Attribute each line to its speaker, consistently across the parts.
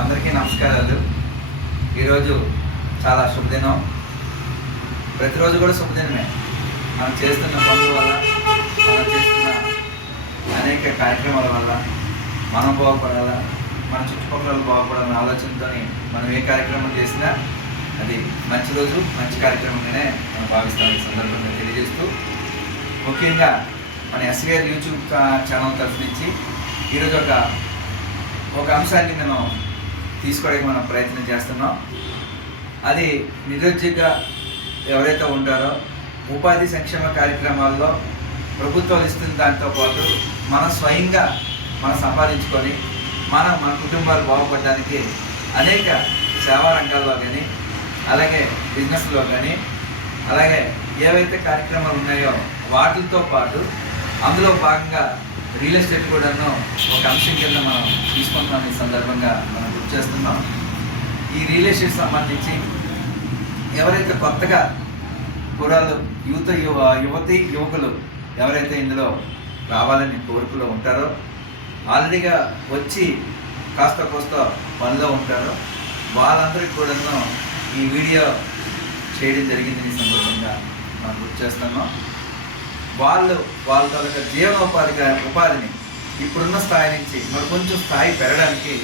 Speaker 1: అందరికీ నమస్కారాలు. ఈరోజు చాలా శుభదినం. ప్రతిరోజు కూడా శుభదినమే. మనం చేస్తున్న పనుల వల్ల మనం చేస్తున్న అనేక కార్యక్రమాల వల్ల మనం బాగుపడాలా మన చుట్టుపక్కల వాళ్ళు బాగుపడాలనే ఆలోచనతో మనం ఏ కార్యక్రమం చేసినా అది మంచి రోజు మంచి కార్యక్రమంగానే మనం భావిస్తాం ఈ సందర్భంగా తెలియజేస్తూ. ముఖ్యంగా మన ఎస్వీఆర్ యూట్యూబ్ ఛానల్ తరఫు నుంచి ఈరోజు ఒక ఒక అంశాన్ని మనం తీసుకోవడానికి మనం ప్రయత్నం చేస్తున్నాం. అది నిరుద్యోగ ఎవరైతే ఉంటారో ఉపాధి సంక్షేమ కార్యక్రమాల్లో ప్రభుత్వం ఇస్తున్న దాంతోపాటు మనం స్వయంగా మనం సంపాదించుకొని మన మన కుటుంబాలు బాగుపడడానికి అనేక సేవా రంగాల్లో కానీ అలాగే బిజినెస్లో కానీ అలాగే ఏవైతే కార్యక్రమాలు ఉన్నాయో వాటితో పాటు అందులో భాగంగా రియల్ ఎస్టేట్ కూడాను ఒక అంశం కింద మనం తీసుకుంటున్నాం ఈ సందర్భంగా మనం చేస్తున్నాం. ఈ రియల్ ఎస్టేట్ సంబంధించి ఎవరైతే కొత్తగా కురాలు యువత యువ యువతి యువకులు ఎవరైతే ఇందులో రావాలని కోరికలో ఉంటారో ఆల్రెడీగా వచ్చి కాస్త కోస్త పనిలో ఉంటారో వాళ్ళందరికీ కూడాను ఈ వీడియో చేయడం జరిగింది ఈ సందర్భంగా మనం గుర్తు చేస్తున్నాం. వాళ్ళు వాళ్ళ తాలూకా జీవనోపాధిగా ఉపాధిని ఇప్పుడున్న స్థాయి నుంచి మరి కొంచెం స్థాయి పెరగడానికి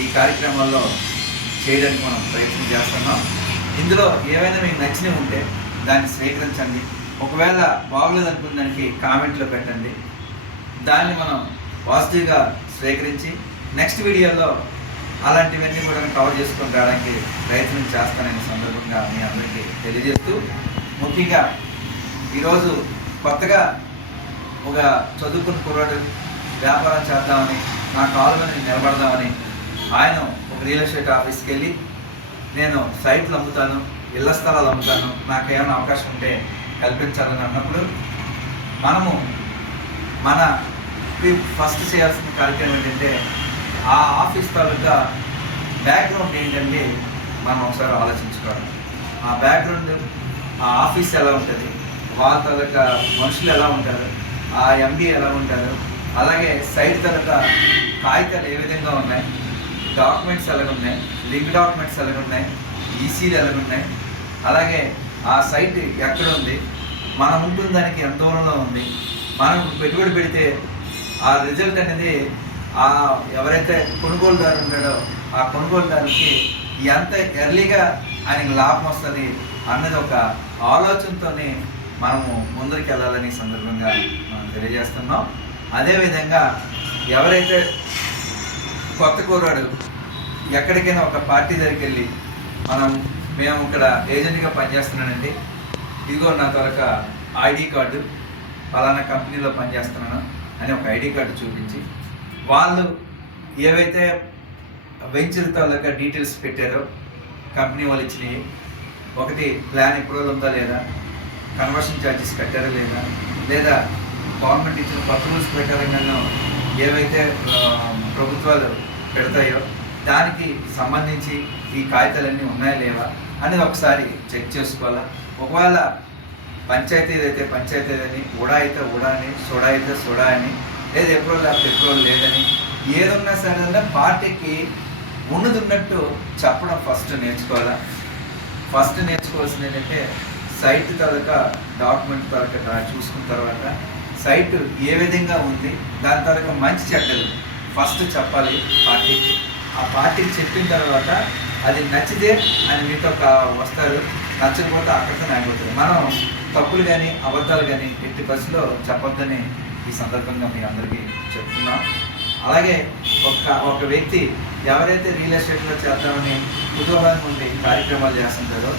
Speaker 1: ఈ కార్యక్రమాల్లో చేయడానికి మనం ప్రయత్నం చేస్తున్నాం. ఇందులో ఏవైనా మీకు నచ్చినవి ఉంటే దాన్ని స్వీకరించండి. ఒకవేళ బాగలేదు దానికి కామెంట్లో పెట్టండి. దాన్ని మనం పాజిటివ్గా స్వీకరించి నెక్స్ట్ వీడియోలో అలాంటివన్నీ కూడా కవర్ చేసుకొని రావడానికి ప్రయత్నం చేస్తానని సందర్భంగా మీ అందరికీ తెలియజేస్తూ ముఖ్యంగా ఈరోజు కొత్తగా ఒక చదువుకున్న కుర్రాడు వ్యాపారం చేద్దామని నా కాలు నిలబడదామని ఆయన ఒక రియల్ ఎస్టేట్ ఆఫీస్కి వెళ్ళి నేను సైట్లు అమ్ముతాను ఇళ్ళ స్థలాలు అమ్ముతాను నాకు ఏమైనా అవకాశం ఉంటే కల్పించాలని అన్నప్పుడు మనము మన ఫస్ట్ చేయాల్సిన కార్యక్రమం ఏంటంటే ఆ ఆఫీస్ తాలూకా బ్యాక్గ్రౌండ్ ఏంటంటే మనం ఒకసారి ఆలోచించుకోవాలి. ఆ బ్యాక్గ్రౌండ్ ఆ ఆఫీస్ ఎలా ఉంటుంది వాళ్ళ తాలూకా మనుషులు ఎలా ఉంటారు ఆ ఎండి ఎలా ఉంటారు అలాగే సైట్ తాలూకా కాగితాలు ఏ విధంగా ఉన్నాయి డాక్యుమెంట్స్ ఎలాగున్నాయి? లింక్ డాక్యుమెంట్స్ ఎలాగున్నాయి? ఈసీలు ఎలాగున్నాయి? అలాగే ఆ సైట్ ఎక్కడ ఉంది మనం ఉంటున్న దానికి ఎంత దూరంలో ఉంది? మనం పెట్టుబడి పెడితే ఆ రిజల్ట్ అనేది ఆ ఎవరైతే కొనుగోలుదారు ఉన్నాడో ఆ కొనుగోలుదారుకి ఎంత ఎర్లీగా ఆయనకి లాభం వస్తుంది అన్నది ఒక ఆలోచనతోనే మనము ముందరికి వెళ్ళాలని సందర్భంగా మనం తెలియజేస్తున్నాం. అదేవిధంగా ఎవరైతే కొత్త కూరాడు ఎక్కడికైనా ఒక పార్టీ దగ్గరికి వెళ్ళి మనం మేము ఇక్కడ ఏజెంట్గా పనిచేస్తున్నానండి. ఇదిగో నా తొలక ఐడి కార్డు ఫలానా కంపెనీలో పనిచేస్తున్నాను అని ఒక ఐడి కార్డు చూపించి వాళ్ళు ఏవైతే వెంచర్ తాలూకా డీటెయిల్స్ పెట్టారో కంపెనీ వాళ్ళు ఇచ్చినవి ఒకటి ప్లాన్ ఎప్పుడు ఉందా లేదా కన్వర్షన్ ఛార్జెస్ కట్టారా లేదా లేదా గవర్నమెంట్ ఇచ్చిన కొత్త రూల్స్ ప్రకారంగాను ఏవైతే ప్రభుత్వాలు పెడతాయో దానికి సంబంధించి ఈ కాగితాలన్నీ ఉన్నాయా లేవా అనేది ఒకసారి చెక్ చేసుకోవాలా? ఒకవేళ పంచాయతీ అయితే పంచాయతీ అని ఉడా అయితే ఉడా అని సోడా అయితే సోడా అని లేదా ఎప్రూవల్ లేకపోతే ఎప్రూవల్ లేదని ఏదున్నా సరే పార్టీకి ఉన్నది ఉన్నట్టు చెప్పడం ఫస్ట్ నేర్చుకోవాలా? ఫస్ట్ నేర్చుకోవాల్సింది ఏంటంటే సైట్ తరక డాక్యుమెంట్ తాలూకా చూసుకున్న తర్వాత సైట్ ఏ విధంగా ఉంది దాని తాలూకా మంచి చెడ్డలు ఫస్ట్ చెప్పాలి పార్టీకి. ఆ పార్టీకి చెప్పిన తర్వాత అది నచ్చితే ఆయన మీతో వస్తారు నచ్చకపోతే అక్కడితో ఆగిపోతారు. మనం తప్పులు కానీ అబద్ధాలు కానీ ఎట్టి బస్సులో చెప్పొద్దని ఈ సందర్భంగా మీ అందరికీ చెప్తున్నాం. అలాగే ఒక ఒక వ్యక్తి ఎవరైతే రియల్ ఎస్టేట్లో చేద్దామని కుతూహలంగా ఉండి కార్యక్రమాలు చేస్తుంటారో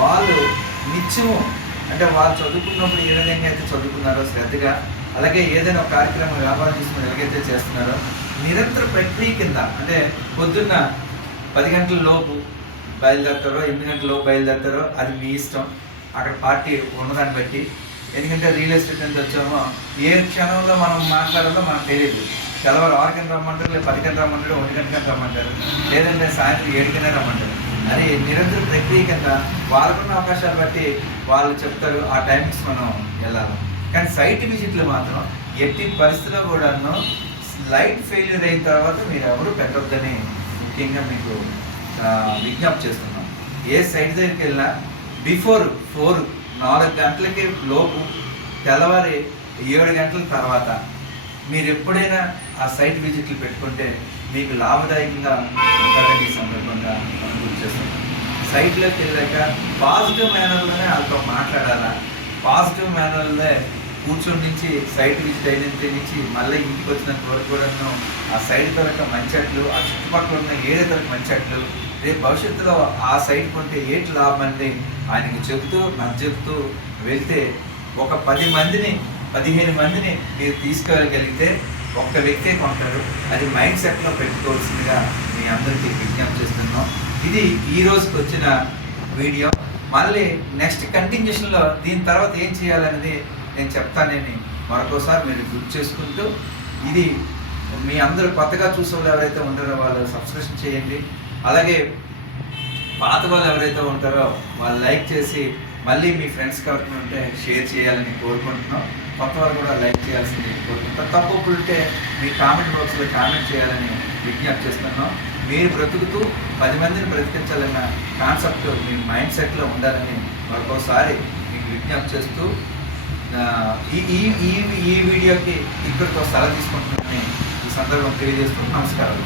Speaker 1: వాళ్ళు నిత్యము అంటే వాళ్ళు చదువుకున్నప్పుడు ఏ విధంగా అయితే చదువుకున్నారో శ్రద్ధగా అలాగే ఏదైనా ఒక కార్యక్రమం వ్యాపారం చేసుకుని ఎలాగైతే చేస్తున్నారో నిరంతర ప్రక్రియ కింద అంటే పొద్దున్న పది గంటల లోపు బయలుదేరుతారో ఎనిమిది గంటల లోపు బయలుదేరుతారో అది మీ ఇష్టం. అక్కడ పార్టీ ఉన్నదాన్ని బట్టి. ఎందుకంటే రియల్ ఎస్టేట్ నుంచి వచ్చామో ఏ క్షణంలో మనం మాట్లాడాలో మనకు తెలియదు తెల్లవారు ఆరు గంటలు రమ్మంటారు లేదా పది గంటలు రమ్మంటారు ఒంటి గంటకి రమ్మంటారు లేదంటే సాయంత్రం ఏడుకనే రమ్మంటారు. అది నిరంతర ప్రక్రియ కింద వాళ్ళకున్న అవకాశాలు బట్టి వాళ్ళు చెప్తారు ఆ టైమింగ్స్ మనం వెళ్ళాలి. కానీ సైట్ విజిట్లు మాత్రం ఎట్టి పరిస్థితిలో కూడాను లైట్ ఫెయిల్యూర్ అయిన తర్వాత మీరు ఎవరు పెట్టొద్దని ముఖ్యంగా మీకు విజ్ఞప్తి చేస్తున్నాం. ఏ సైట్ దగ్గరికి వెళ్ళినా బిఫోర్ ఫోర్ నాలుగు గంటలకి లోపు తెల్లవారి ఏడు గంటల తర్వాత మీరు ఎప్పుడైనా ఆ సైట్ విజిట్లు పెట్టుకుంటే మీకు లాభదాయకంగా ఉంటుందని ఈ సందర్భంగా మనం చేస్తున్నాం. సైట్లోకి వెళ్ళాక పాజిటివ్ మేనర్లోనే వాళ్ళతో మాట్లాడాలా? పాజిటివ్ మేనర్లో కూర్చొని నుంచి సైట్ విజిట్ అయినంత నుంచి మళ్ళీ ఇంటికి వచ్చినంత వరకు కూడాను ఆ సైట్ దొరక మంచట్లు ఆ చుట్టుపక్కల ఉన్న ఏరియా దొరక మంచట్లు రేపు భవిష్యత్తులో ఆ సైట్ కొంటే ఏంటి లాభం అండి ఆయనకు చెబుతూ నాకు చెబుతూ వెళ్తే ఒక పది మందిని పదిహేను మందిని మీరు తీసుకెళ్ళగలిగితే ఒక్క వ్యక్తే కొంటారు. అది మైండ్ సెట్లో పెట్టుకోవాల్సిందిగా మీ అందరికీ విజ్ఞప్తి చేస్తున్నాం. ఇది ఈ రోజుకి వచ్చిన వీడియో. మళ్ళీ నెక్స్ట్ కంటిన్యూషన్లో దీని తర్వాత ఏం చేయాలనేది నేను చెప్తానని మరొకసారి మీరు గుర్తు చేసుకుంటూ ఇది మీ అందరూ కొత్తగా చూసే వాళ్ళు ఎవరైతే ఉంటారో వాళ్ళు సబ్స్క్రిప్షన్ చేయండి. అలాగే పాత వాళ్ళు ఎవరైతే ఉంటారో వాళ్ళు లైక్ చేసి మళ్ళీ మీ ఫ్రెండ్స్ ఎవరికి ఉంటే షేర్ చేయాలని కోరుకుంటున్నాం. కొత్త వాళ్ళు కూడా లైక్ చేయాల్సింది కోరుకుంటాం తప్పు ఉంటే మీ కామెంట్ బాక్స్లో కామెంట్ చేయాలని విజ్ఞప్తి చేస్తున్నాం. మీరు బ్రతుకుతూ పది మందిని బ్రతికించాలన్న కాన్సెప్ట్ మీ మైండ్ సెట్లో ఉండాలని మరొకసారి మీకు విజ్ఞప్తి చేస్తూ ఈ ఈ ఈ వీడియోకి ఇక్కడితో సెలవు తీసుకుంటున్నానని ఈ సందర్భం తెలియజేసుకుంటూ నమస్కారం